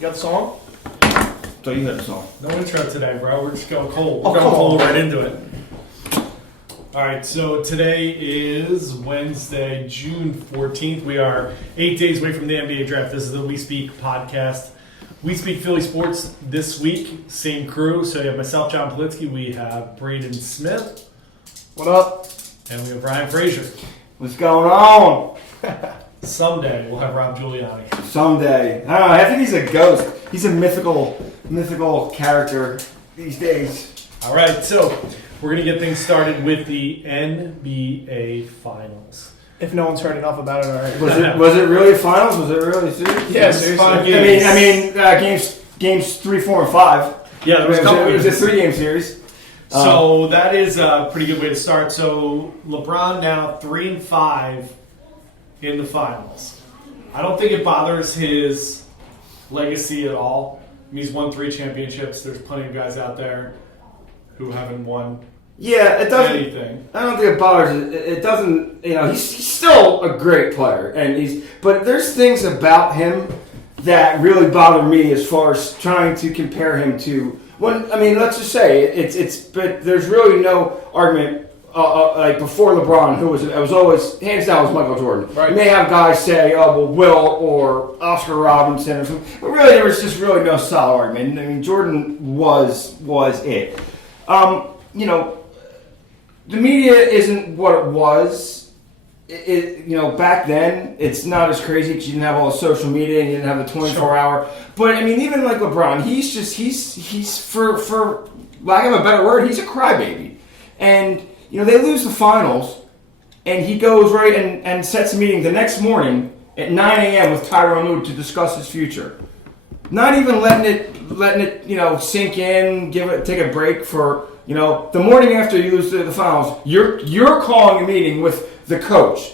You got the song? So you had the song. No intro today, bro. We're just going cold. Oh, We're going come cold on. right into it. All right, so today is Wednesday, June 14th. We are 8 days away from the NBA draft. This is the WeSpeak podcast. WeSpeak Philly Sports this week, same crew. So you have myself, John Politsky. We have Brayden Smith. What up? And we have Ryan Frazier. What's going on? Someday we'll have Rob Giuliani. Someday. I don't know. I think he's a ghost. He's a mythical character these days. All right, so we're going to get things started with the NBA Finals. If no one's heard enough about it already. Was it really finals? Was it really serious? Yeah, It's seriously. 5 games. I mean, games 3, 4, and 5. Yeah, there was a couple It was a games. 3-game series. So that is a pretty good way to start. So LeBron now 3-5 in the finals. I don't think it bothers his legacy at all. I mean, he's won 3 championships. There's plenty of guys out there who haven't won Yeah, it doesn't. anything. I don't think it bothers. It doesn't. You know, he's still a great player, but there's things about him that really bother me as far as trying to compare him to. Let's just say but there's really no argument. Like before LeBron, who was always hands down was Michael Jordan. Right. You may have guys say, "Oh, well, Will or Oscar Robinson," or something, but really there was just really no solid argument. I mean, Jordan was it. You know, the media isn't what it was. Back then, it's not as crazy because you didn't have all the social media and you didn't have the 24-hour. But I mean, even like LeBron, he's for lack of a better word, he's a crybaby. And they lose the finals, and he goes right and sets a meeting the next morning at 9 a.m. with Tyronn Lue to discuss his future. Not even letting it sink in, take a break for the morning after you lose the finals. You're calling a meeting with the coach.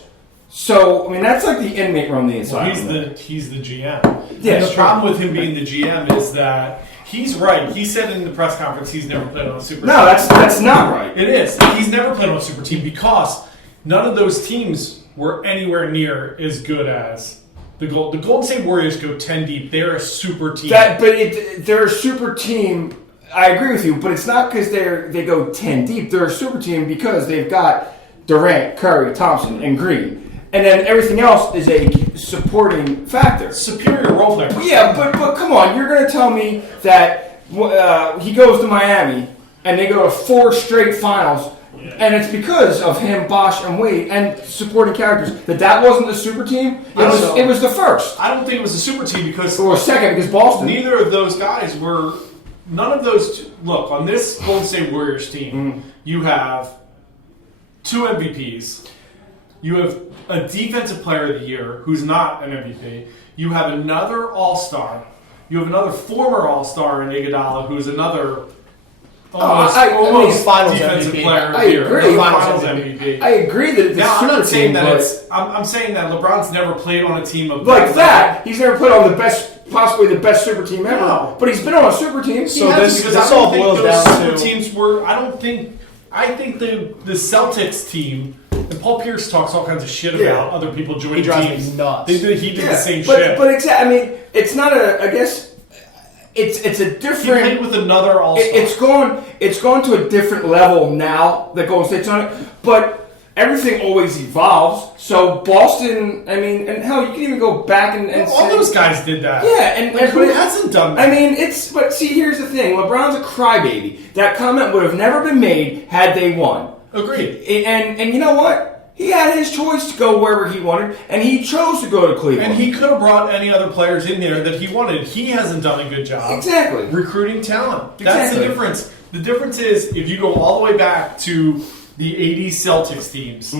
So I mean that's like the inmate from the inside. Well, he's the GM. Yeah, And the sure. problem with him being the GM is that he's right. He said in the press conference he's never played on a super team. No, that's not right. It is. He's never played on a super team because none of those teams were anywhere near as good as the Golden State Warriors go 10 deep. They're a super team. They're a super team. I agree with you, but it's not because they go 10 deep. They're a super team because they've got Durant, Curry, Thompson, and Green. And then everything else is a supporting factor. Superior role player. Yeah, but come on. You're going to tell me that he goes to Miami and they go to 4 straight finals, and it's because of him, Bosh, and Wade, and supporting characters, that wasn't the super team? It was the first. I don't think it was a super team because... Or second, because Boston. Neither of those guys were... None of those... Look, on this Golden State Warriors team, you have 2 MVPs. You have a defensive player of the year who's not an MVP. You have another All-Star. You have another former All-Star in Iguodala, who's another almost finals defensive MVP. player of the I year. agree. Finals MVP. I agree that it's Now, a super I'm not saying team, that but it's... I'm saying that LeBron's never played on a team of... like that. He's never played on possibly the best super team ever. No. But he's been on a super team. So Because this I don't all think boils those down super to... teams were... I think the Celtics team... And Paul Pierce talks all kinds of shit about other people joining He drives teams. me nuts. He did the same but, shit. But exactly, I mean, it's not a. I guess it's a He different. played with another All-Star. It's going to a different level now that Golden State's on it. But everything always evolves. So Boston, I mean, and hell, you can even go back and all say, those guys did that. Yeah, and Like, who but hasn't done that? I mean, but see, here's the thing: LeBron's a crybaby. That comment would have never been made had they won. Agreed. And you know what? He had his choice to go wherever he wanted, and he chose to go to Cleveland. And he could have brought any other players in there that he wanted. He hasn't done a good job Exactly. recruiting talent. That's Exactly. the difference. The difference is if you go all the way back to the 80s Celtics teams,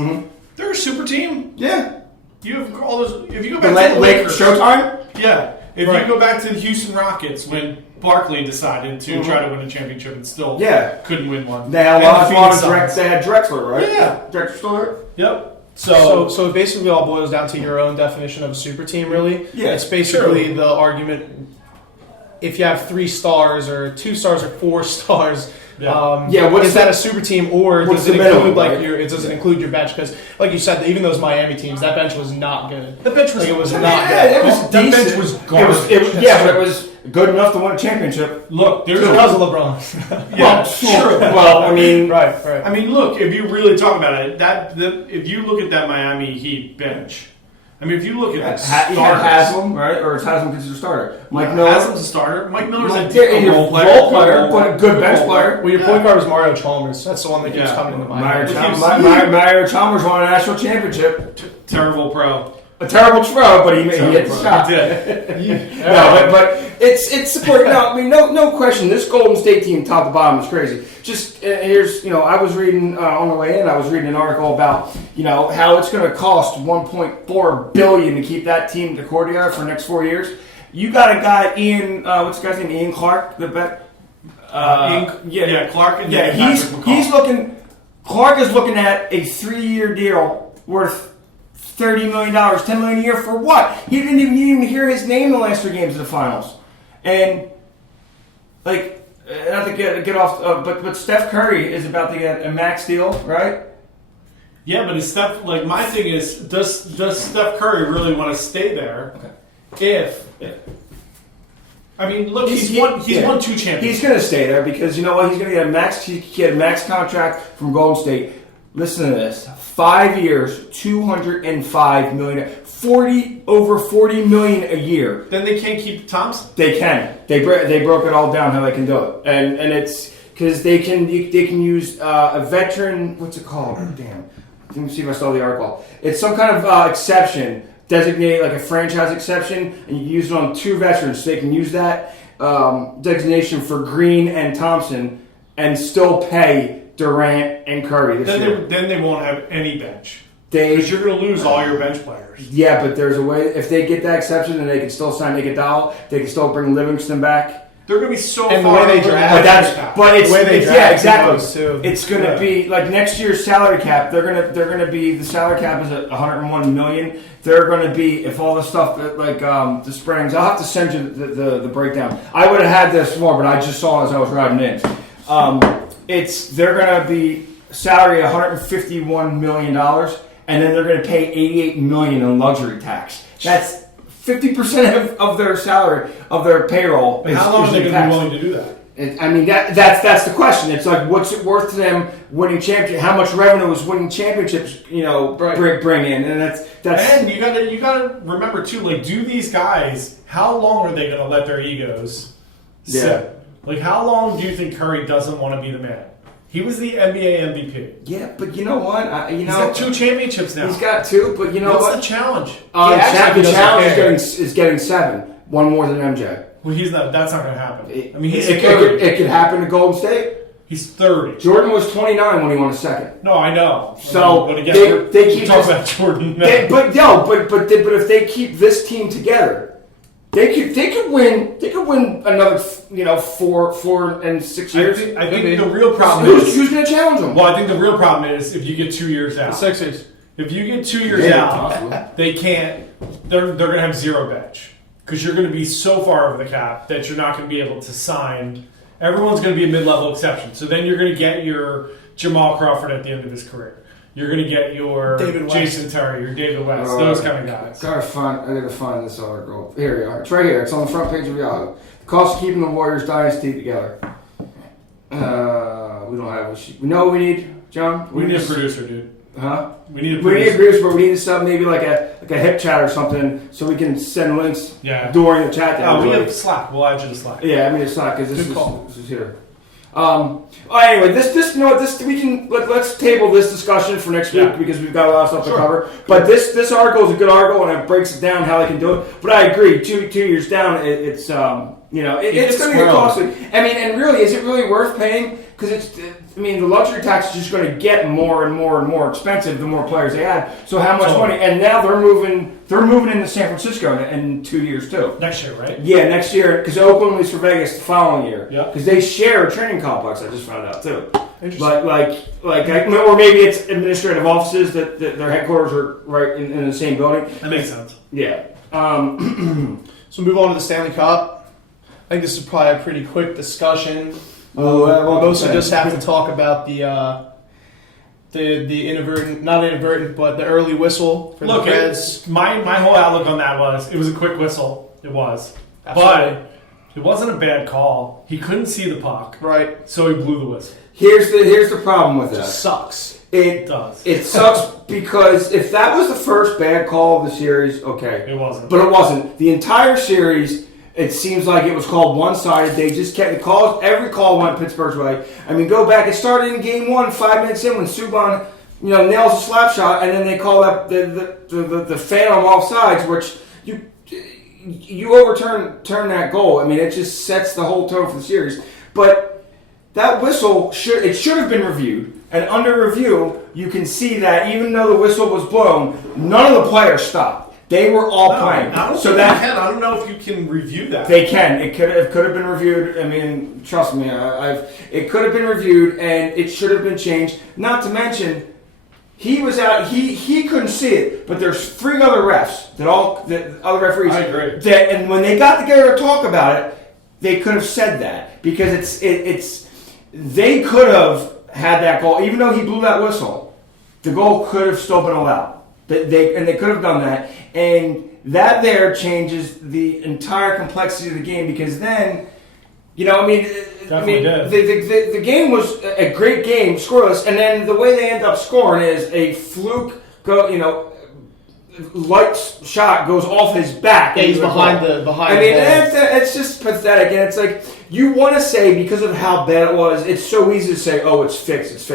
they're a super team. Yeah. You have all those. If you go The back to the Lakers, Showtime? yeah. If Right. you go back to the Houston Rockets when Barkley decided to try to win a championship and still couldn't win one. They had And the Phoenix Suns. They had Drexler, right? Yeah. Drexler still there? Yep. So it basically all boils down to your own definition of a super team, really. Yeah, It's basically the argument, if you have 3 stars or 2 stars or 4 stars, what's is that a super team, or what's does it the minimum, include right? it doesn't include your bench? Because, like you said, even those Miami teams, that bench was not good. The bench was It was Yeah, not it good. was That decent. bench was garbage. But it good enough to win a championship. Look, there's Because of LeBron. yeah, sure. Well, I mean, right. I mean, look, if you really talk about it, if you look at that Miami Heat bench, I mean, if you look at the you have starters, Haslam, right? Or is Haslam considered a starter? Mike Miller. Haslam's a starter. Mike Miller's Mike, a role player. but a good bench player. Well, your point guard was Mario Chalmers. That's the one that keeps coming into mind. Mario Chalmers won a national championship. Terrible pro. A terrible throw, but he hit the shot. He did. No, but it's support. No, I mean, no question. This Golden State team, top to bottom, is crazy. Just here's, I was reading on the way in. I was reading an article about how it's going to cost $1.4 billion to keep that team at the courtyard for the next 4 years. You got a guy, Ian. What's the guy's name? Ian Clark. The bet. Clark. And he's looking. Clark is looking at a 3-year deal worth $30 million, $10 million a year for what? He didn't even hear his name in the last 3 games of the finals. And not to get off, but Steph Curry is about to get a max deal, right? Yeah, but is Steph, my thing is, does Steph Curry really want to stay there? Okay. I mean, look, he's won 2 championships. He's going to stay there because you know what? He's going to get a max. He had a max contract from Golden State. Listen to this: 5 years, $205 million, over $40 million a year. Then they can't keep Thompson. They can. They broke it all down how they can do it, and it's because they can use a veteran. What's it called? Damn. Let me see if I saw the article. It's some kind of exception, designated like a franchise exception, and you can use it on 2 veterans. So they can use that designation for Green and Thompson, and still pay Durant and Curry this year. Then they won't have any bench. Because you're going to lose all your bench players. Yeah, but there's a way. If they get that exception, then they can still sign Iguodala. They can still bring Livingston back. They're going to be so and far. The way they draft, exactly. Too. It's going to be like next year's salary cap. They're going to be the salary cap is at $101 million. They're going to be if all the stuff the Springs. I'll have to send you the breakdown. I would have had this more, but I just saw it as I was riding in. They're going to be salary $151 million, and then they're going to pay $88 million in luxury tax. That's 50% of their salary, of their payroll. How long are they going to be willing to do that? That's the question. It's like, what's it worth to them winning championship? How much revenue is winning championships? Bring in, and that's. And you gotta remember too. Do these guys? How long are they going to let their egos sit? How long do you think Curry doesn't want to be the man? He was the NBA MVP. Yeah, but you know what? He's got 2 championships now. He's got 2, but you know what? What's the challenge? The challenge is getting 7. 1 more than MJ. Well, he's not. That's not going to happen. It could happen to Golden State. He's 30. Jordan was 29 when he won a second. No, I know. So but again, they keep talking about Jordan. But if they keep this team together, they could win. They could win another 4 and 6 years. I think the real problem is who's going to challenge them. Well, I think the real problem is if you get 2 years out. The Sixers. If you get 2 years out, they can't. They're going to have 0 bench because you're going to be so far over the cap that you're not going to be able to sign. Everyone's going to be a mid-level exception. So then you're going to get your Jamal Crawford at the end of his career. You're going to get your Jason Terry, your David West, those kind of guys. I gotta find this article. Here you are. It's right here. It's on the front page of Yahoo. The cost of keeping the Warriors dynasty together. We don't have a. We know what we need, John. We need a producer, dude. Huh? We need a producer, but we need to set maybe like a hip chat or something so we can send links during the chat. We have Slack. We'll add you to Slack. Yeah, I mean it's Slack because this is here. Anyway, let's table this discussion for next week because we've got a lot of stuff to cover. But this article is a good article and it breaks it down how they can do it. But I agree, two years down, it's going to get costly. I mean, and really, is it really worth paying? Because the luxury tax is just going to get more and more and more expensive the more players they add. So how much money? And now they're moving into San Francisco in 2 years too. Next year, right? Yeah, next year because Oakland leaves for Vegas the following year. Yeah. Because they share a training complex. I just found out too. But or maybe it's administrative offices that their headquarters are right in the same building. That makes sense. Yeah. So move on to the Stanley Cup. I think this is probably a pretty quick discussion. We mostly just have to talk about the not inadvertent, but the early whistle for the Reds. My whole outlook on that was it was a quick whistle. It was, Absolutely. but It wasn't a bad call. He couldn't see the puck, Right. so he blew the whistle. Here's the problem with It that. just sucks. It does. It sucks because if that was the first bad call of the series, okay. It wasn't. But it wasn't. The entire series, it seems like it was called one-sided. They just kept the calls. Every call went Pittsburgh's way. I mean, go back. It started in Game 1, 5 minutes in, when Subban, nails a slap shot, and then they call that the phantom offsides, which you turn that goal. I mean, it just sets the whole tone for the series. But that whistle should have been reviewed. And under review, you can see that even though the whistle was blown, none of the players stopped. They were all playing. I don't think you can. I don't know if you can review that. They can. It could have been reviewed. I mean, trust me. It could have been reviewed, and it should have been changed. Not to mention, he was out. He couldn't see it, but there's 3 other refs the other referees. I agree. And when they got together to talk about it, they could have said that because they could have had that goal, even though he blew that whistle. The goal could have still been allowed. They could have done that, and that there changes the entire complexity of the game because then, the game was a great game, scoreless, and then the way they end up scoring is a fluke light shot goes off his back. Yeah, he's behind the I mean, it's just pathetic, and it's like you want to say because of how bad it was. It's so easy to say, "Oh, it's fixed,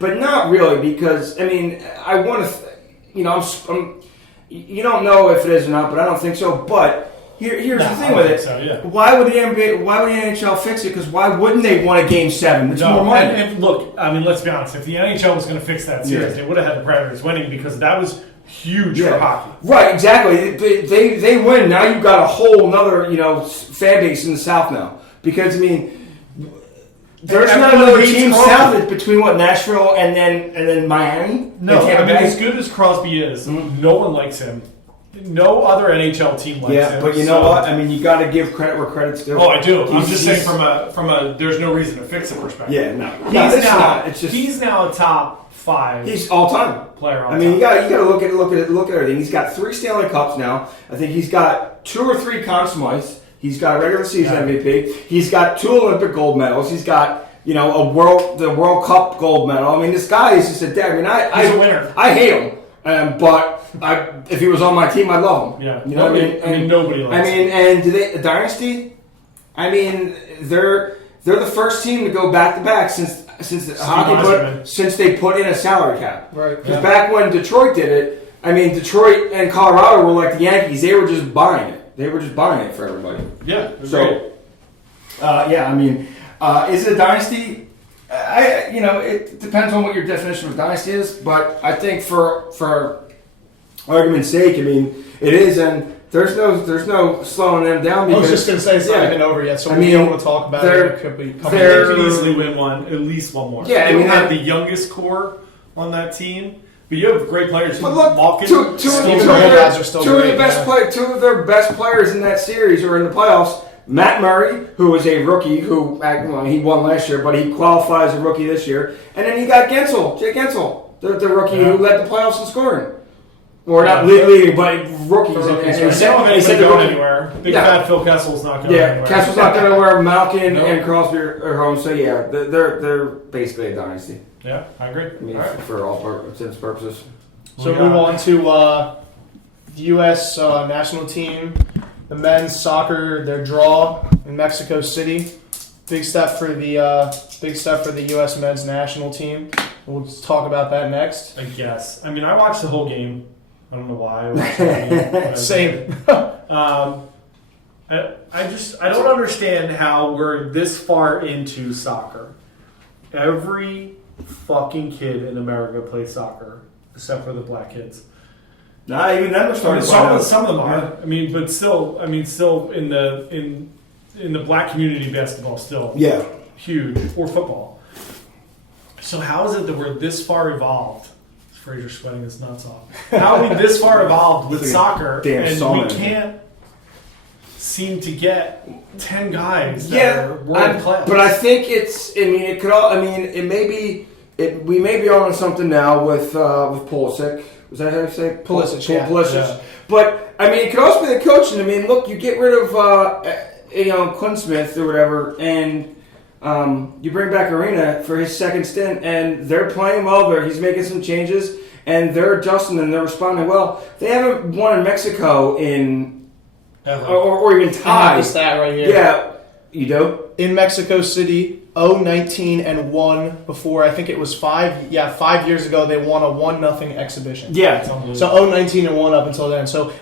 but not really because I mean, I want to. You don't know if it is or not, but I don't think so. But here's the thing with it. So, yeah. Why would the NHL fix it? Because why wouldn't they want a Game 7? It's more money. And look, I mean, let's be honest. If the NHL was going to fix that series, they would have had the Predators winning because that was huge for hockey. Right, exactly. They win. Now you've got a whole another fan base in the South now. Because I mean, there's not another team south between Nashville and then Miami. No, I mean, as good as Crosby is, no one likes him. No other NHL team likes him. Yeah, but you know what? I mean, you got to give credit where credit's due. Oh, I do. I'm just saying from a there's no reason to fix it perspective. Yeah, no. He's now a top 5. He's all time player. I mean, you got to look at everything. He's got 3 Stanley Cups now. I think he's got 2 or 3 Conn Smythes. He's got a regular season MVP. He's got 2 Olympic gold medals. He's got the World Cup gold medal. I mean, this guy is just a dad. I mean, he's a winner. I hate him, but if he was on my team, I'd love him. Yeah, you know what I mean. I mean, nobody likes him. And do they a dynasty? I mean, they're the first team to go back to back since they put in a salary cap. Right. Because back when Detroit did it, I mean, Detroit and Colorado were like the Yankees. They were just buying it. They were just buying it for everybody. Yeah. So, I mean, is it a dynasty? It depends on what your definition of a dynasty is. But I think for argument's sake, I mean, it is, and there's no slowing them down. Because, I was just going to say it's not even over yet, so we don't want to talk about it. It could be they could easily win at least one more. Yeah, they don't have the youngest core on that team. But you have great players. But look, two of their best players in that series are in the playoffs. Matt Murray, who is a rookie, he won last year, but he qualifies as a rookie this year. And then you got Jake Gensel, the rookie who led the playoffs in scoring. Or not leading, but rookies. He said they're going anywhere. Big fat Phil Kessel's not going anywhere. Yeah, Kessel's not going anywhere. Malkin and Crosby are home. So they're basically a dynasty. Yeah, I agree. I mean, for all intents and purposes. So move on to the U.S. national team, the men's soccer, their draw in Mexico City. Big step for the U.S. men's national team. We'll talk about that next. I guess. I mean, I watched the whole game. I don't know why. I watched the game. Same. I don't understand how we're this far into soccer. Every fucking kid in America plays soccer, except for the black kids. Nah, even them are starting. Some of them are. Yeah. I mean, but still in the black community, basketball still huge, or football. So how is it that we're this far evolved? Frazier sweating his nuts off. How are we this far evolved with soccer, and we can't seem to get 10 guys that are world class? But I think it's. I mean, it could all. I mean, it may be. We may be on something now with Politsky. Is that how you say Politsky? Politsky. Yeah. But I mean, it could also be the coaching. I mean, look, you get rid of Quinn Smith or whatever, and you bring back Arena for his second stint, and they're playing well. He's making some changes, and they're adjusting and they're responding well. They haven't won in Mexico in or even I have tied. the stat right here. Yeah, you do. In Mexico City, 0-19-1 before, I think it was 5 years ago, they won a 1-0 exhibition. Yeah. So 0-19-1 up until then. So,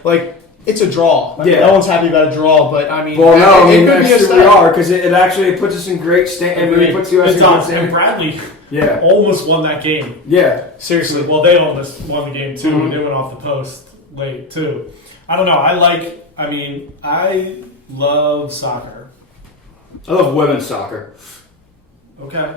it's a draw. Yeah. No one's happy about a draw, but I mean... Well, no, it could be a actually we stat. are, because it actually puts us in great state. I mean, it puts us It in does. good And state. Bradley Yeah. almost won that game. Yeah. Seriously. Well, they almost won the game too. Mhm. They went off the post late too. I don't know. I love soccer. I love women's soccer. Okay.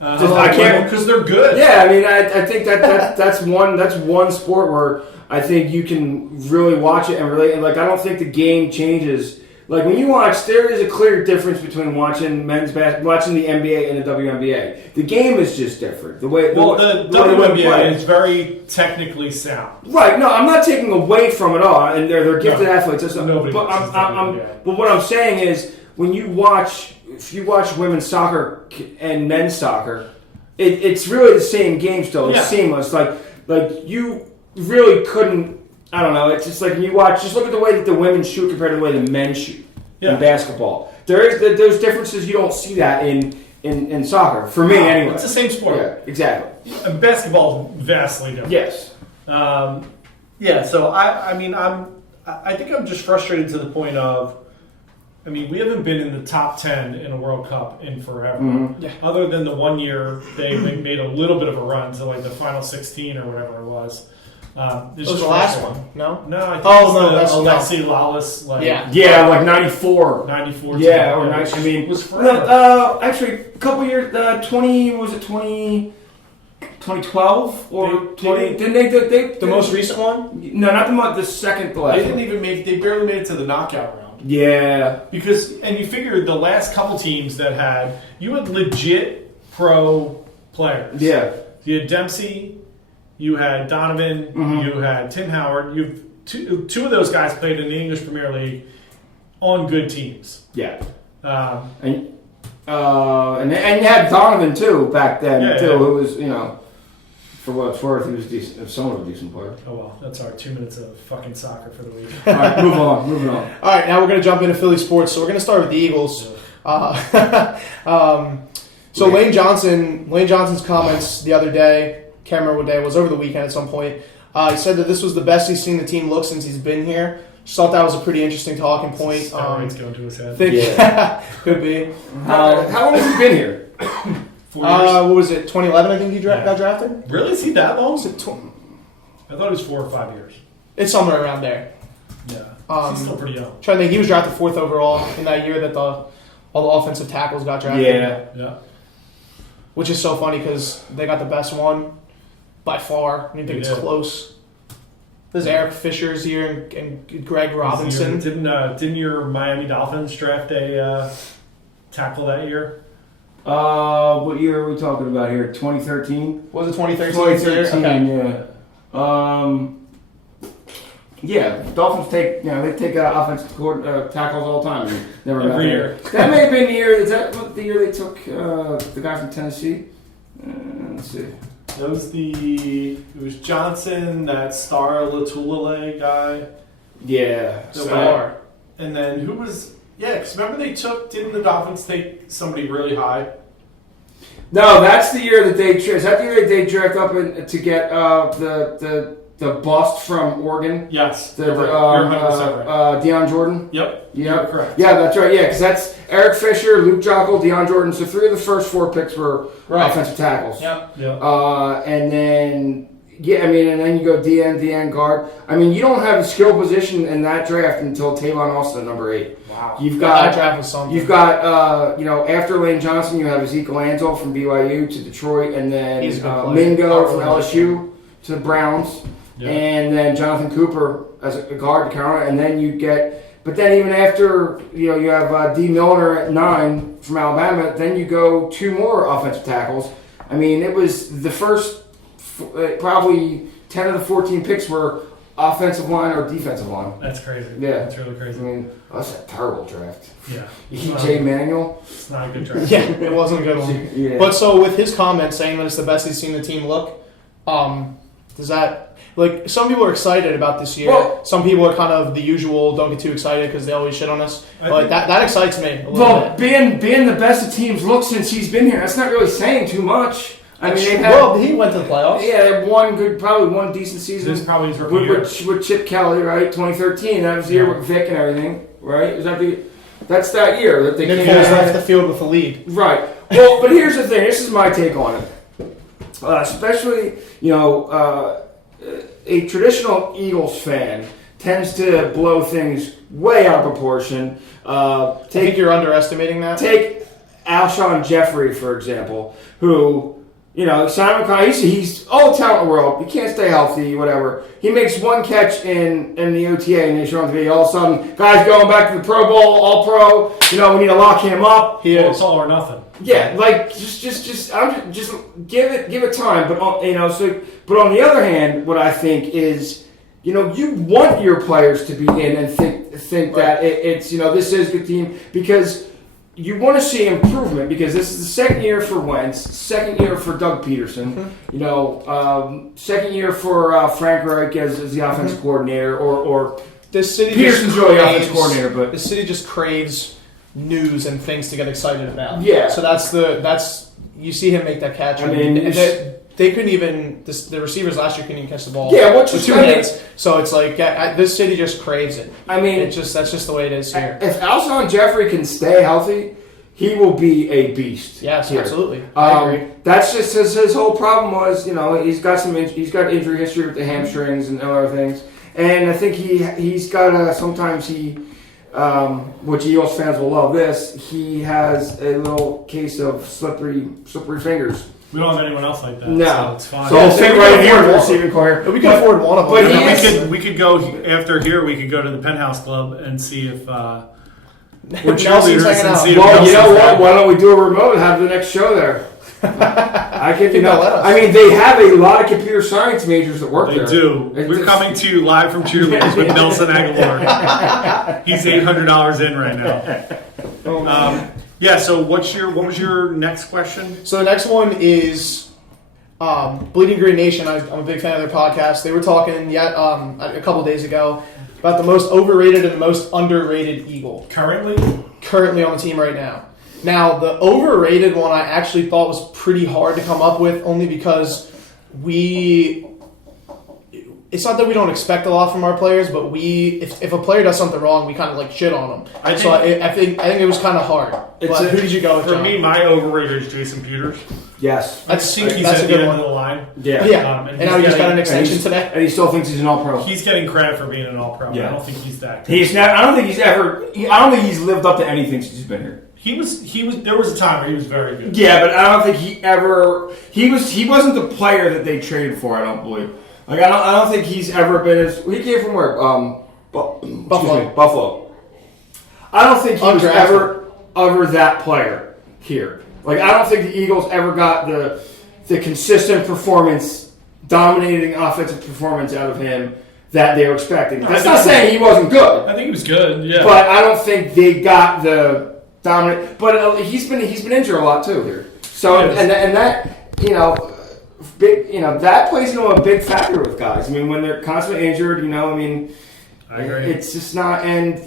I can't- because they're good. Yeah, I mean, I think that's one sport where I think you can really watch it and relate. And I don't think the game changes. Like when you watch, there is a clear difference between watching watching the NBA and the WNBA. The game is just different. The way Well, the the way women play. WNBA is very technically sound. Right. No, I'm not taking away from it all, and they're gifted athletes. That's not, Nobody but watches WNBA. but what I'm saying is, when you watch, if you watch women's soccer and men's soccer, it's really the same game still. It's Yeah. seamless. Like you really couldn't. I don't know. It's just like when you watch. Just look at the way that the women shoot compared to the way the men shoot in basketball. There's differences. You don't see that in soccer. For me, anyway. It's the same sport. Yeah. Exactly. And basketball is vastly different. Yes. So I think I'm just frustrated to the point of, we haven't been in the top 10 in a World Cup in forever. Mm-hmm. Yeah. Other than the 1 year they made a little bit of a run to the final 16 or whatever it was. It was the last one, no? No, I think that's Alexi Lawless. Yeah, like 94. 94. Yeah, or which I mean, was forever. actually, a couple years, 2012 or 20? Didn't they The most recent one? No, not the second to last. They didn't even they barely made it to the knockout round. Yeah. And you figure the last couple teams you had legit pro players. Yeah. You had Dempsey, you had Donovan, Mm-hmm. you had Tim Howard. You've two of those guys played in the English Premier League on good teams. Yeah. Um, And you had Donovan too back then Yeah, too, yeah. who was for what it's worth, he was decent, somewhat of a decent player. oh well, that's our 2 minutes of fucking soccer for the week. All right, moving on. All right, now we're going to jump into Philly sports. So we're going to start with the Eagles. So Lane Johnson's comments the other day, can't remember what day it was, over the weekend at some point. He said that this was the best he's seen the team look since he's been here. Just thought that was a pretty interesting talking point. Steroids going to his head. Could be. How long has he been here? 4 years. What was it? 2011, I think he got drafted. Really? Is he that long? Was it I thought it was 4 or 5 years. It's somewhere around there. Yeah. He's still pretty young. Trying to think, he was drafted 4th overall in that year that all the offensive tackles got drafted. Yeah. Which is so funny because they got the best one by far. I don't think it's close. There's Eric Fisher's here and Greg Robinson. Didn't your Miami Dolphins draft a tackle that year? What year are we talking about here? 2013? Was it 2013? 2013, yeah. Yeah, Dolphins take offensive tackles all the time. Never Every year. That may have been the year. Is that the year they took the guy from Tennessee? Let's see. It was Johnson, that Star Latulele guy. Yeah, Star. And then who was? Yeah, because remember didn't the Dolphins take somebody really high? No, that's the year that they. Is that the year they draft up to get the bust from Oregon? Yes. The you're 100% right. Deion Jordan. Yep. Yeah, correct. Yeah, that's right. Yeah, because that's Eric Fisher, Luke Jockle, Deion Jordan. So 3 of the first 4 picks were offensive tackles. Yep. Yeah. And then and then you go DN guard. I mean, you don't have a skill position in that draft until Tavon Austin, number 8. Wow. That draft was something. You've got after Lane Johnson, you have Ezekiel Ansel from BYU to Detroit, and then Mingo from LSU to the Browns. Yeah. And then Jonathan Cooper as a guard to counter, and then you get. But then even after you have D. Milner at 9 from Alabama, then you go 2 more offensive tackles. I mean, it was the first probably 10 of the 14 picks were offensive line or defensive line. That's crazy. Yeah. That's really I crazy. mean, that's a terrible draft. Yeah. E.J. Manuel. It's not a good draft. Yeah, it wasn't a good one. Yeah. But so with his comment saying that it's the best he's seen the team look, does that like some people are excited about this year? Well- Some people are kind of the usual, don't get too excited because they always shit on us. But that excites me a little Well, bit. being the best the team's looked since he's been here, that's not really saying too much. I mean, they've had, well, he went to the playoffs. yeah, they had probably one decent season. This is probably his rookie year. with Chip Kelly, right? 2013. That was the year with Vic and everything, right? That's that year that they Nick came Foles out. left the field with the lead. Right. Well, but here's the thing. This is my take on it. Especially, a traditional Eagles fan tends to blow things way out of proportion. I think you're underestimating that. Take Alshon Jeffrey, for example, who, Simon Connor, he's all the talent in the world. He can't stay healthy, whatever. He makes one catch in the OTA and they show on the video. All of a sudden, guys going back to the Pro Bowl, all pro. We need to lock him up. He Well, is. it's all or nothing. Yeah, like just give it time. But but on the other hand, what I think is, you want your players to be in and think that it's this is a good team because you want to see improvement because this is the second year for Wentz, second year for Doug Peterson, second year for Frank Reich as the offensive coordinator or This city Peterson's just really the craves- offensive coordinator, but the city just craves news and things to get excited about. Yeah. So that's you see him make that catch. I mean, and they couldn't even the receivers last year couldn't even catch the ball. Yeah, which with is two kinda- hands. So it's like this city just craves it. I mean, That's just the way it is here. if Alshon Jeffrey can stay healthy, he will be a beast. Yes, here. absolutely. I agree. That's just his whole problem was, he's got injury history with the hamstrings and other things, and I think he's got sometimes which Eagles fans will love this. He has a little case of slippery fingers. We don't have anyone else like that. No, So it's fine. So we'll so fit we right can in here afford for one. receiving core. We can afford one of them. but And he then is- we could go after here. We could go to the Penthouse Club and see if we're Nelson's cheerleaders hanging and out. see if Well, you know Nelson's what? there. Why don't we do a remote and have the next show there? I can, Think they'll let us. I mean, they have a lot of computer science majors that work They there. do. It's We're just- coming to you live from cheerleaders with Nelson Aguilar. He's $800 in right now. Yeah. So what was your next question? So the next one is Bleeding Green Nation. I'm a big fan of their podcast. They were talking a couple days ago about the most overrated and the most underrated Eagle currently on the team right now. Now, the overrated one I actually thought was pretty hard to come up with only because it's not that we don't expect a lot from our players, but if a player does something wrong, we kind of like shit on them. I think it was kind of hard. But who did you go with, For John? me, my overrated is Jason Peters. Yes. I think he's that's at a the good end one. of the line. Yeah. Yeah, and now he just got an extension today. And he still thinks he's an all-pro. He's getting credit for being an all-pro. Yeah. I don't think he's that good. I don't think he's lived up to anything since he's been here. He was. There was a time where he was very good. Yeah, but I don't think he wasn't the player that they traded for, I don't believe. Like, I don't think he's ever been he came from where? Buffalo. I don't think he was ever that player here. Like, I don't think the Eagles ever got the consistent performance, dominating offensive performance out of him that they were expecting. That's not saying he wasn't good, I think he was good. Yeah. but I don't think they got the dominant. But he's been injured a lot too here. So and that that plays into a big factor with guys. I mean, when they're constantly injured, I agree. it's just not. And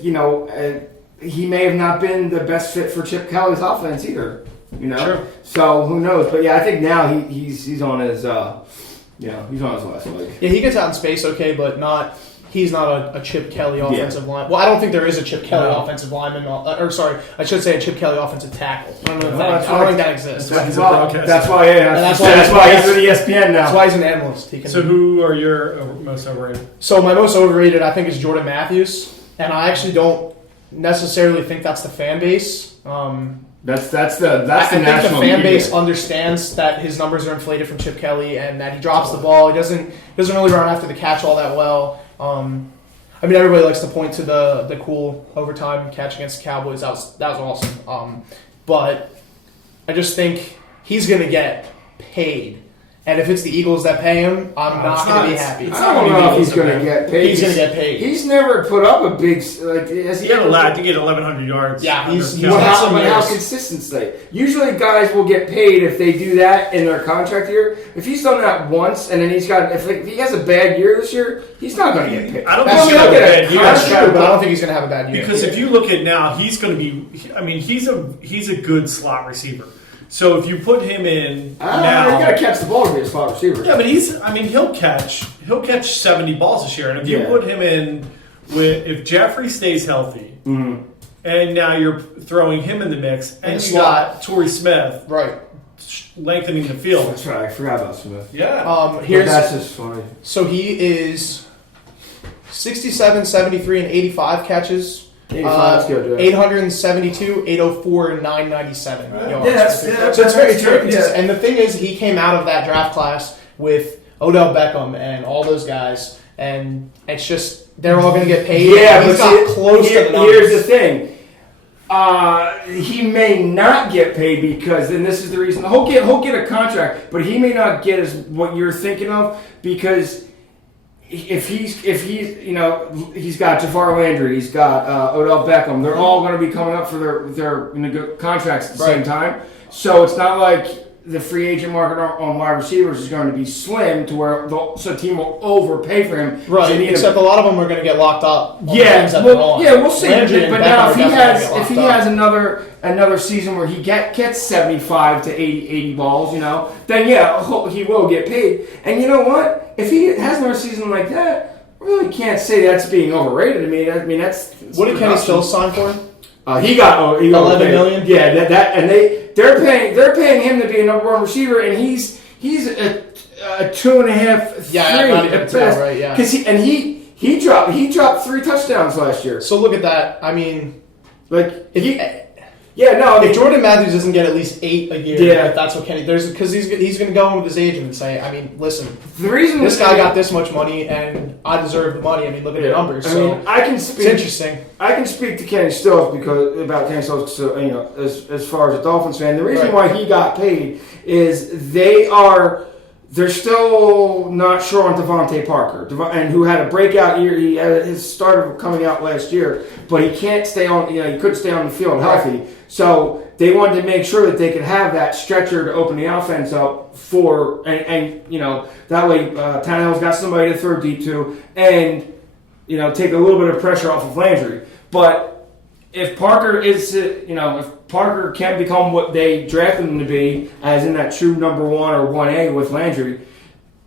he may have not been the best fit for Chip Kelly's offense either. True. So who knows? But yeah, I think now he's on his he's on his last leg. Yeah, he gets out in space okay, but he's not a Chip Kelly offensive line. Well, I don't think there is a Chip Kelly offensive lineman. I should say a Chip Kelly offensive tackle. I don't think that exists. That's why- That's why he's with ESPN now. That's why he's an analyst. So who are your most overrated? So my most overrated, I think, is Jordan Matthews, and I actually don't necessarily think that's the fan base. That's the I think national the fan media. base understands that his numbers are inflated from Chip Kelly and that he drops the ball. He doesn't really run after the catch all that well. Everybody likes to point to the cool overtime catch against the Cowboys. That was awesome. But I just think he's going to get paid, And if it's the Eagles that pay him, I'm not going to be happy. I don't know if he's going to get paid. He's going to get paid. He's never put up a big has he had a lot. I think he had 1,100 yards. Yeah, he's how consistent they. Usually, guys will get paid if they do that in their contract year. If he's done that once, and then if he has a bad year this year, he's not going to get paid. I don't think he's going to get a bad year. That's true, but I don't think he's going to have a bad year. Because if you look at now, he's going to be. I mean, he's a good slot receiver. So if you put him in now, you got to catch the ball to be a slot receiver. Yeah, but he'll catch 70 balls this year, and if you put him in if Jeffrey stays healthy, and now you're throwing him in the mix, and you got Torrey Smith, right, lengthening the field. That's right. I forgot about Smith. Yeah. That's just funny. So he is 67, 73, and 85 catches. 872, 804, and 997 yards. So it's very true. Yeah. And the thing is, he came out of that draft class with Odell Beckham and all those guys, and it's just they're all going to get paid. Yeah, he's got close to the numbers. Here's the thing. He may not get paid because, and this is the reason, he'll get a contract, but he may not get as what you're thinking of because. If he's he's got Jafar Landry, he's got Odell Beckham. They're all going to be coming up for their contracts at the same time. So it's not like the free agent market on wide receivers is going to be slim to where the team will overpay for him. Right. Except a lot of them are going to get locked up. We'll see. But now if he has another season where he gets 75 to 80 balls, then he will get paid. And you know what? If he has another season like that, I really can't say that's being overrated. I mean that's what did Kenny Stills sign for? He got $11 million. Yeah, and they're paying him to be a number one receiver, and he's a 2.5, 3. Yeah, right. Yeah, because he dropped 3 touchdowns last year. So look at that. I mean, if Jordan Matthews doesn't get at least 8 a year, that's what Kenny. Because he's going to go in with his agent and say, I mean, listen, the reason this guy got this much money and I deserve the money. I mean, look at the numbers. It's interesting. I can speak to Kenny Stills about Kenny Stills. As far as a Dolphins fan, the reason why he got paid is they're still not sure on Devontae Parker, and who had a breakout year. He had his start coming out last year, but he can't stay on. He couldn't stay on the field healthy. So they wanted to make sure that they could have that stretcher to open the offense up for, and that way Tannehill's got somebody to throw deep to, and take a little bit of pressure off of Landry. But if Parker if Parker can't become what they drafted him to be, as in that true number 1 or 1A with Landry,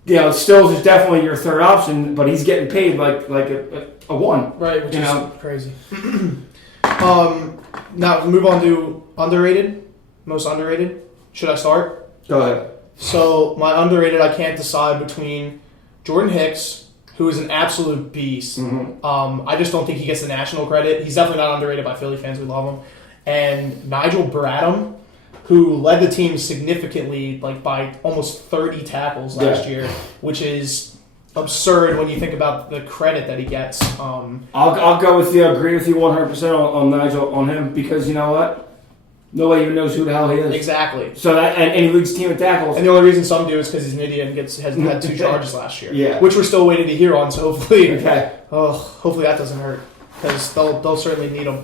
Stills is definitely your third option, but he's getting paid like a 1. Right, which is crazy. Now move on to most underrated. Should I start? Go ahead. So my underrated, I can't decide between Jordan Hicks, who is an absolute beast. Mm-hmm. I just don't think he gets the national credit. He's definitely not underrated by Philly fans. We love him. And Nigel Bradham, who led the team significantly, by almost 30 tackles last year, which is absurd when you think about the credit that he gets. I'll go with you. I agree with you 100% on Nigel, on him, because you know what? Nobody even knows who the hell he is. Exactly. So and he leads the team in tackles. And the only reason some do is because he's an idiot and has had 2 charges last year. Yeah. Which we're still waiting to hear on. So hopefully, hopefully that doesn't hurt, because they'll certainly need him.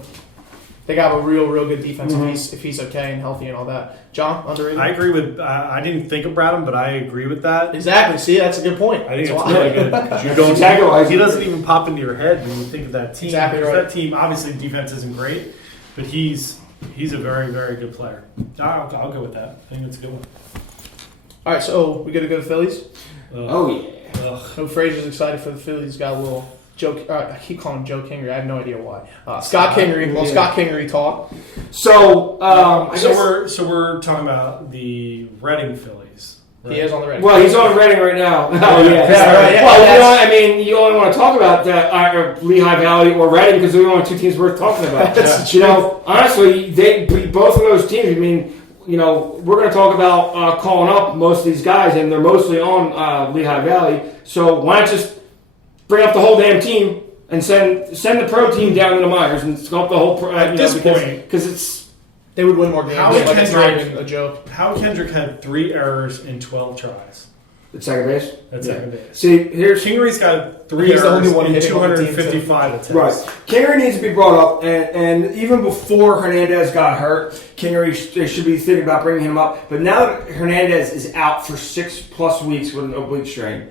They got a real good defense if he's okay and healthy and all that. John, underrated? I agree with. I didn't think of Bradham, but I agree with that. Exactly. See, that's a good point. I think it's really good. He doesn't even pop into your head when you think of that team. Exactly right. That team, obviously, defense isn't great, but he's a very, very good player. I'll go with that. I think it's a good one. All right, so we got to go to Phillies. Oh yeah. No, Frazier's excited for the Phillies. He's got a little Joe. I keep calling him Joe Kingery. I have no idea why. Scott Kingery. Well, Scott Kingery talk. So, we're talking about the Reading Phillies. Right? He is on the Reading. Well, he's on Reading right now. Oh yeah. You only want to talk about either Lehigh Valley or Reading because they're the only 2 teams worth talking about. Honestly, both of those teams. I mean, we're going to talk about calling up most of these guys, and they're mostly on Lehigh Valley. So why not just bring up the whole damn team and send the pro team down to the minors and sculpt the whole at this point, because they would win more games. Howie Kendrick, a joke. Howie Kendrick had 3 errors in 12 tries. At second base? At second base. See, here's Kingery's got 3 He's the only errors one in hitting on the team, 255 attempts. right. Kingery needs to be brought up, and even before Hernandez got hurt, Kingery, they should be thinking about bringing him up. But now that Hernandez is out for 6+ weeks with an oblique strain,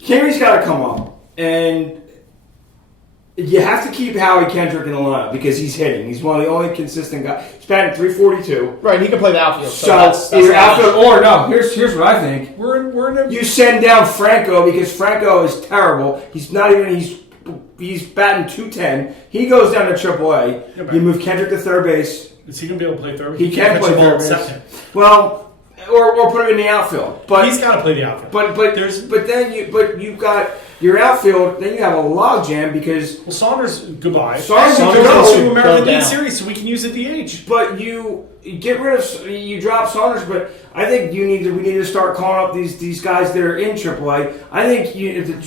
Kingery's got to come up. And you have to keep Howie Kendrick in the lineup because he's hitting. He's one of the only consistent guys. He's batting .342. Right, he can play the outfield. So that's either not- outfield or no. Here's what I think. We're in a You send down Franco because Franco is terrible. He's not even. He's batting .210. He goes down to AAA. Yeah, but- You move Kendrick to third base. Is he going to be able to play third? He can catch play the ball third at base. second. Well, or put him in the outfield. But He's got to play the outfield. but then you've got your outfield. Then you have a logjam because. Well, Saunders, goodbye. Saunders goes goes to American go League down. Series so we can use the DH. But you get rid of you drop Saunders, but I think we need to start calling up these guys that are in AAA. I think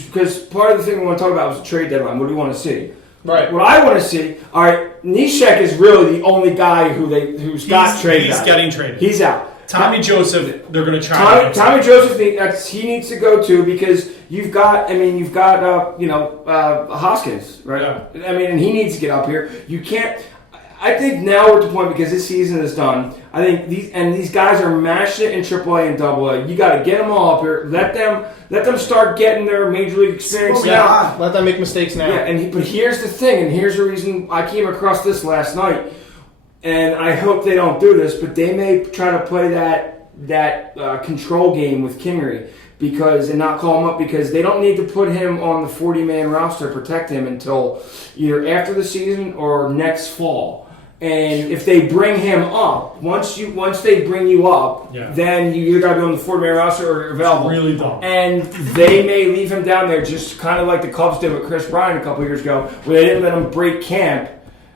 because part of the thing we want to talk about was the trade deadline. What do we want to see? Right. What I want to see, all right, Neshek is really the only guy who's got traded. He's getting traded. He's out. Tommy Joseph, they're going to try. Tommy Joseph, he needs to go too because you've got Hoskins, right? Yeah. I mean, and he needs to get up here. You can't. I think now we're at the point because this season is done. I think these guys are mashing it in AAA and AA. You got to get them all up here. Let them start getting their major league experience now. Yeah, let them make mistakes now. Yeah, but here's the thing, and here's the reason I came across this last night. And I hope they don't do this, but they may try to play that control game with Kingery and not call him up because they don't need to put him on the 40-man roster to protect him until either after the season or next fall. And if they bring him up, once they bring you up, then you either got to be on the 40-man roster or available. It's really dumb. And they may leave him down there just kind of like the Cubs did with Chris Bryant a couple years ago, where they didn't let him break camp.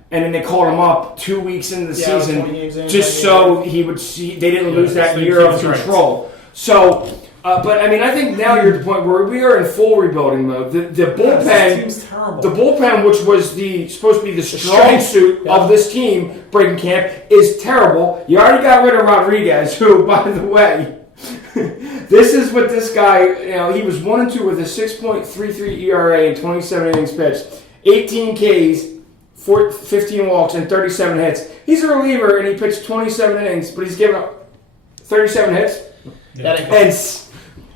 And then they called him up 2 weeks into the season just so he would see they didn't lose that year of control. So, but I mean, I think now you're at the point where we are in full rebuilding mode. The bullpen, This team's terrible. the bullpen, which was supposed to be the strong suit of this team, breaking camp, is terrible. You already got rid of Rodriguez, who, by the way, this is what this guy. He was 1-2 with a 6.33 ERA and 27 innings pitched, 18 Ks. 15 walks and 37 hits. He's a reliever and he pitched 27 innings, but he's given up 37 hits and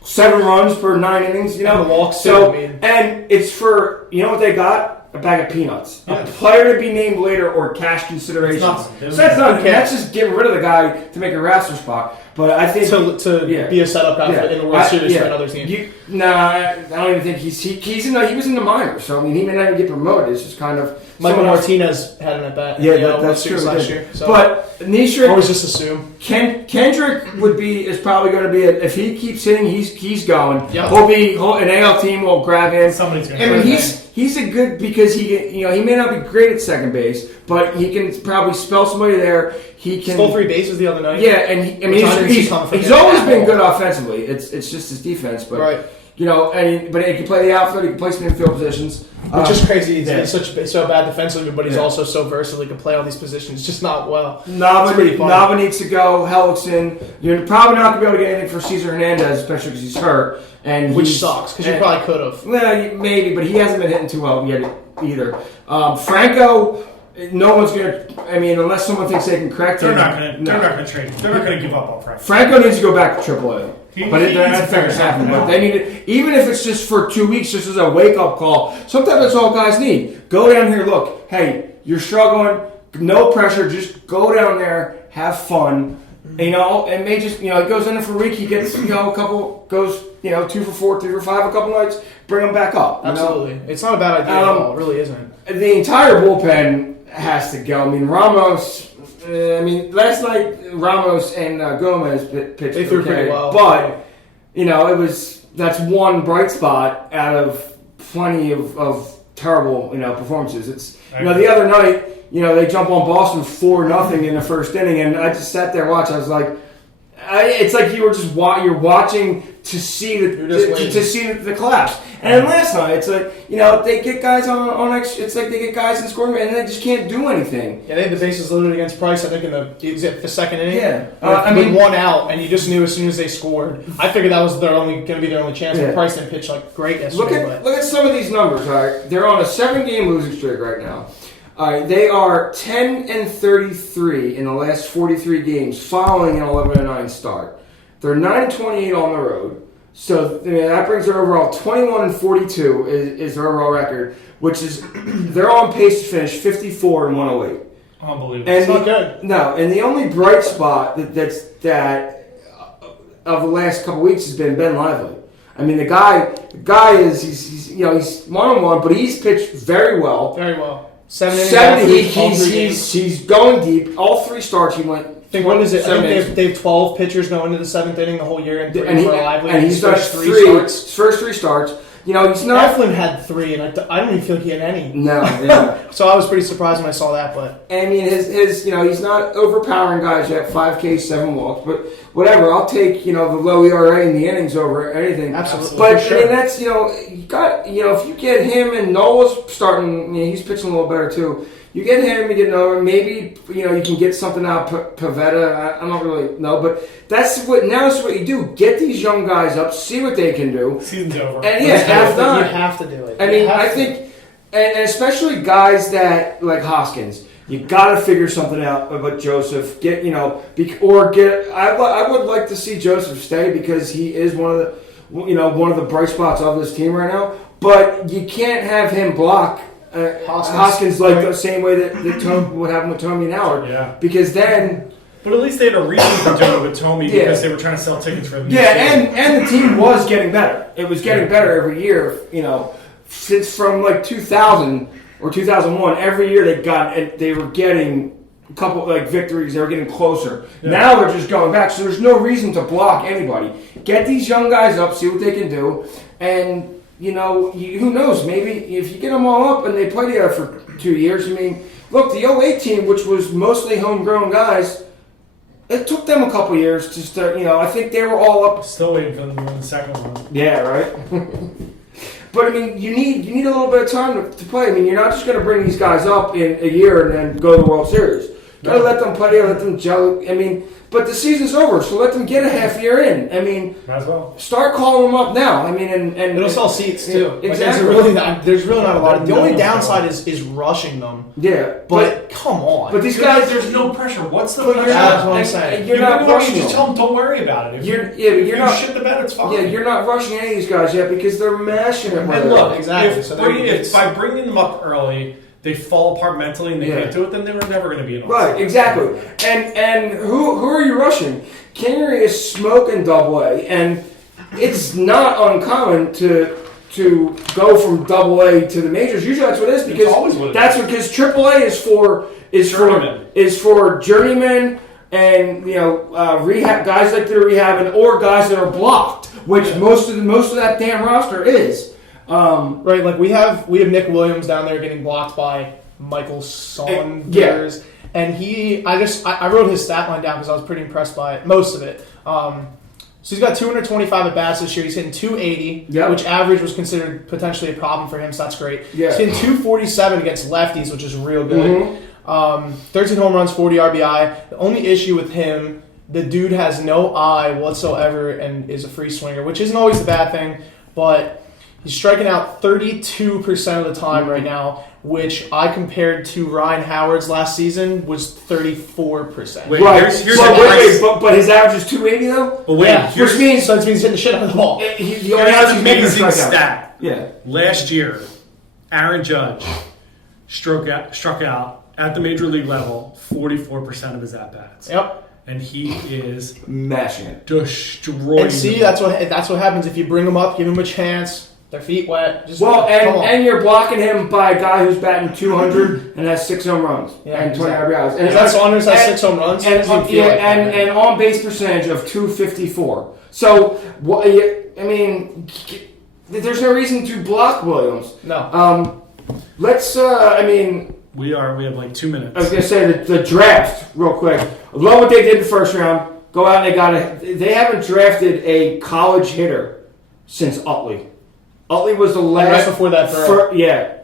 7 runs per 9 innings. And the walks so too, I mean. And it's for what they got. A bag of peanuts. Yeah. A player to be named later or cash considerations. It's So that's not. Okay. That's just getting rid of the guy to make a roster spot. But I think to be a setup guy in the World Series for another team. I don't even think he was in the minors. So I mean, he may not even get promoted. It's just kind of Michael Martinez had an at bat. That's true. last year. So. But Neshek, always just assume Kendrick is probably going to be if he keeps hitting, he's going. Yep. An AL team will grab him. Somebody's going to. I mean, he's a good because he may not be great at second base, but he can probably spell somebody there. He can stole 3 bases the other night. Yeah, and he's always been good offensively. It's just his defense, but right. But he can play the outfield. He can play some infield positions. Which is crazy. He's so bad defensively, but he's also so versatile. He can play all these positions, just not well. Nava needs to go. Hellickson. You're probably not going to be able to get anything for Cesar Hernandez, especially because he's hurt. Which sucks, because you probably could have. Well, maybe, but he hasn't been hitting too well yet either. Franco, no one's going to. I mean, unless someone thinks they can correct him. They're not going to trade him. They're not going to give up on Franco. Franco needs to go back to AAA. That's happening. No. But they need it, even if it's just for 2 weeks, just as a wake-up call. Sometimes that's all guys need. Go down here, look. Hey, you're struggling. No pressure. Just go down there, have fun. And may just, he goes in there for a week. He gets, a couple, goes, 2 for 4, 3 for 5 a couple nights. Bring him back up. Absolutely. It's not a bad idea at all. It really isn't. The entire bullpen has to go. I mean, Ramos. Last night Ramos and Gomez pitched. They threw pretty well, but that's one bright spot out of plenty of terrible performances. It's the other night they jump on Boston 4-0 in the first inning, and I just sat there and watched. I was like, It's like you were just you're watching to see the collapse. And then last night, it's like they get guys on it's like they get guys in scoring and they just can't do anything. Yeah, they had the bases loaded against Price. I think in the second inning. Yeah, with one out, and you just knew as soon as they scored. I figured that was going to be their only chance. But Price didn't pitch like great yesterday. Look at some of these numbers. All right, they're on a 7-game losing streak right now. All right, they are 10-33 in the last 43 games, following an 11-9 start. They're 9-28 on the road. So that brings their overall 21-42 is their overall record, which is they're on pace to finish 54 and 108. Unbelievable. And it's not good. No, and the only bright spot that of the last couple weeks has been Ben Lively. I mean, the guy is he's 1-on-1, but he's pitched very well. Very well. 7 innings. He's going deep. All 3 starts he went. I think what is it? I think they have 12 pitchers going into the 7th inning the whole year, and he's done his first 3 starts. He's not. Eflin had 3, and I don't even feel like he had any. No, yeah. So I was pretty surprised when I saw that. But I mean, his he's not overpowering guys yet. 5 Ks, 7 walks, but whatever. I'll take the low ERA in the innings over anything. Absolutely. But sure. I mean, that's you got if you get him and Nola's starting, he's pitching a little better too. You get him, you get Noah. Maybe you can get something out of Pavetta. I don't really know, but that's what you do. Get these young guys up, see what they can do. Season's over. And you have to do it. I mean, I think, and especially guys that like Hoskins, you got to figure something out about Joseph. I would like to see Joseph stay because he is one of the bright spots of this team right now. But you can't have him block. Hoskins like the same way that Tom would happen with Tommy and Howard. Yeah. Because then. But at least they had a reason for doing it with Tommy because they were trying to sell tickets for him. Yeah, and the team was getting better. It was getting better every year. Since from like 2000 or 2001, every year they were getting a couple victories. They were getting closer. Yeah. Now they're just going back. So there's no reason to block anybody. Get these young guys up, see what they can do, and. Who knows? Maybe if you get them all up and they play together for 2 years. I mean, look, the 08 team, which was mostly homegrown guys, it took them a couple years just to, I think they were all up. Still waiting for them to win the second one. Yeah, right? But, I mean, you need a little bit of time to play. I mean, you're not just going to bring these guys up in a year and then go to the World Series. You got to let them play, let them gel. I mean, but the season's over, so let them get a half year in. I mean, might as well start calling them up now. I mean, and it'll sell seats too. Exactly. There's really not a lot. The only downside is rushing them. Yeah, but come on. But these guys, there's no pressure. What's the pressure? That's what I'm saying. You're not rushing. Just tell them don't worry about it. You're not shit the bed. It's fine. Yeah, you're not rushing any of these guys yet because they're mashing it. And look, exactly. If by bringing them up early, they fall apart mentally and they can't do it, then they were never going to be an all-star. Right, exactly. And who are you rushing? Kennery is smoking Double-A, and it's not uncommon to go from Double-A to the majors. Usually that's what it is because Triple-A is for journeymen and rehab guys like they're rehabbing or guys that are blocked, which most of that damn roster is. Right, like we have Nick Williams down there getting blocked by Michael Saunders, and I wrote his stat line down because I was pretty impressed by it, most of it. So he's got 225 at bats this year. He's hitting 280, which average was considered potentially a problem for him, so that's great. Yeah. He's hitting 247 against lefties, which is real good. Mm-hmm. 13 home runs, 40 RBI. The only issue with him, the dude has no eye whatsoever and is a free swinger, which isn't always a bad thing, but he's striking out 32% of the time right now, which I compared to Ryan Howard's last season was 34%. Wait, but his average is 280 though? But which means he's hitting the shit out of the ball. Here's an amazing stat. Yeah. Last year, Aaron Judge struck out at the major league level 44% of his at-bats. Yep. And he is mashing it, destroying. And see, that's what happens if you bring him up, give him a chance. Their feet wet. And you're blocking him by a guy who's batting 200 and has 6 home runs and 20 RBIs. And Saunders has 6 home runs. And on base percentage of 254. So I mean, there's no reason to block Williams. No. Let's. We have like 2 minutes. I was gonna say the draft real quick. I love what they did in the first round. go out and they haven't drafted a college hitter since Utley. Utley was the last. Right before that, Burrow.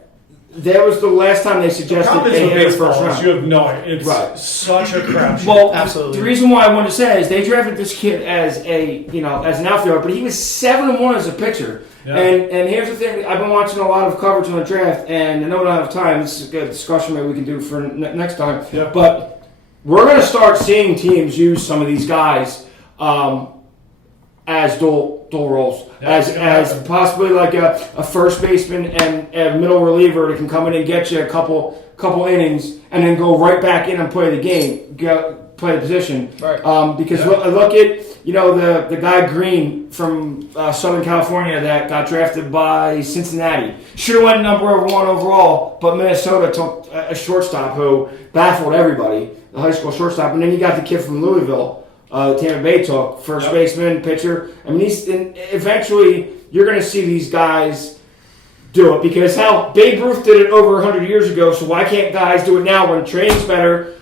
That was the last time they suggested Problem a is with hitter baseball first is round. you have no idea. It's Right. such a crapshoot. Well, Absolutely. The reason why I wanted to say is they drafted this kid as as an outfielder, but he was 7-1 as a pitcher. Yeah. And here's the thing: I've been watching a lot of coverage on the draft, and I know we don't have time. This is a good discussion maybe we can do for next time. Yeah. But we're going to start seeing teams use some of these guys as dual roles, Yeah, as possibly like a first baseman and a middle reliever that can come in and get you a couple innings and then go right back in and play the game, play the position. Right. Because look at the guy Green from Southern California that got drafted by Cincinnati. Should have went number 1 overall, but Minnesota took a shortstop who baffled everybody, the high school shortstop, and then you got the kid from Louisville. Tampa Bay took first baseman, pitcher. I mean, eventually you're going to see these guys do it because Babe Ruth did it over 100 years ago. So why can't guys do it now when training's better?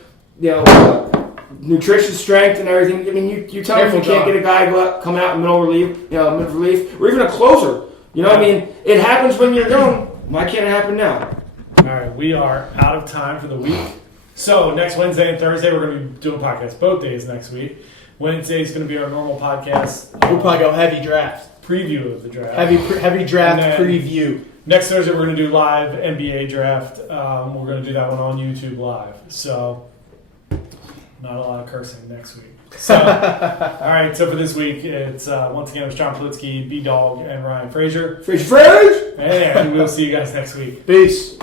Nutrition, strength, and everything. I mean, you tell me you can't get a guy come out in mid relief, or even a closer. You know what I mean? It happens when you're young. Why can't it happen now? All right, we are out of time for the week. So next Wednesday and Thursday, we're going to be doing podcasts both days next week. Wednesday is going to be our normal podcast. We'll probably go heavy draft. Preview of the draft. Heavy draft And then preview. Next Thursday, we're going to do live NBA draft. We're going to do that one on YouTube live. So not a lot of cursing next week. So, all right. So for this week, it's once again it was John Politsky, B-Dog, and Ryan Frazier. Frazier! And we'll see you guys next week. Peace.